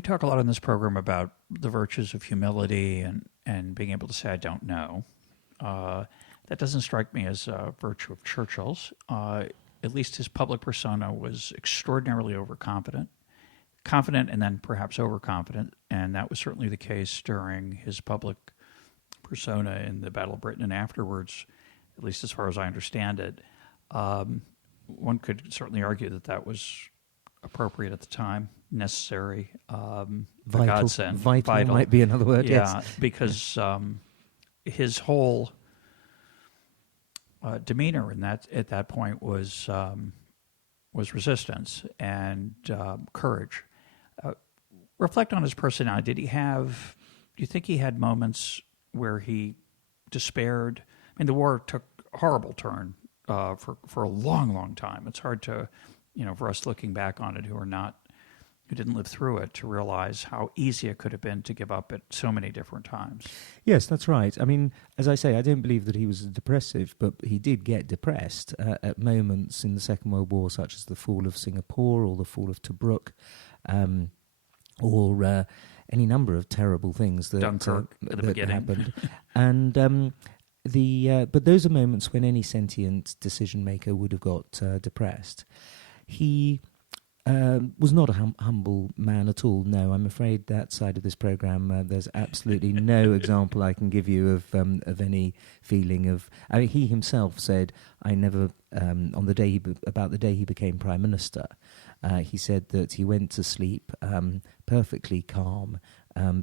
we talk a lot on this program about the virtues of humility and being able to say, I don't know. That doesn't strike me as a virtue of Churchill's. At least his public persona was extraordinarily overconfident, confident and then perhaps overconfident, and that was certainly the case during his public persona in the Battle of Britain and afterwards, at least as far as I understand it. One could certainly argue that that was appropriate at the time, necessary, vital, godsend. Vital might be another word, yeah, yes. Because his whole demeanor at that point was resistance and courage. Reflect on his personality. Do you think he had moments where he despaired? I mean, the war took a horrible turn for a long, long time. It's hard to, for us looking back on it who didn't live through it, to realize how easy it could have been to give up at so many different times. Yes, that's right. I mean, as I say, I don't believe that he was depressive, but he did get depressed at moments in the Second World War, such as the fall of Singapore or the fall of Tobruk, or any number of terrible things that Dunkirk at the beginning happened. And but those are moments when any sentient decision maker would have got depressed. He was not a humble man at all. No, I'm afraid that side of this program, there's absolutely no example I can give you of any feeling of. I mean, he himself said, "I never." On the day about the day he became prime minister, he said that he went to sleep perfectly calm.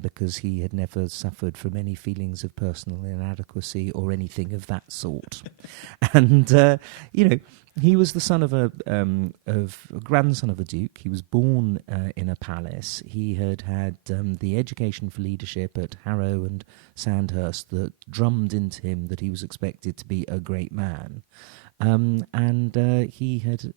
Because he had never suffered from any feelings of personal inadequacy or anything of that sort. And, he was the son of a grandson of a duke. He was born in a palace. He had the education for leadership at Harrow and Sandhurst that drummed into him that he was expected to be a great man. And he had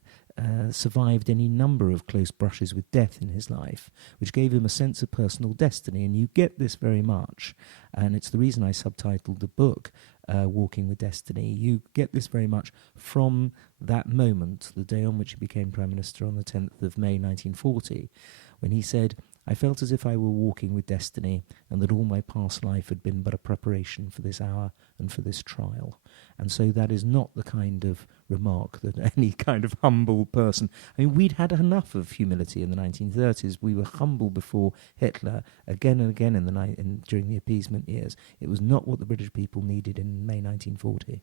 survived any number of close brushes with death in his life, which gave him a sense of personal destiny. And you get this very much, and it's the reason I subtitled the book Walking with Destiny. You get this very much from that moment, the day on which he became Prime Minister on the 10th of May 1940, when he said, "I felt as if I were walking with destiny, and that all my past life had been but a preparation for this hour and for this trial." And so that is not the kind of remark that any kind of humble person... I mean, we'd had enough of humility in the 1930s. We were humble before Hitler, again and again during the appeasement years. It was not what the British people needed in May 1940.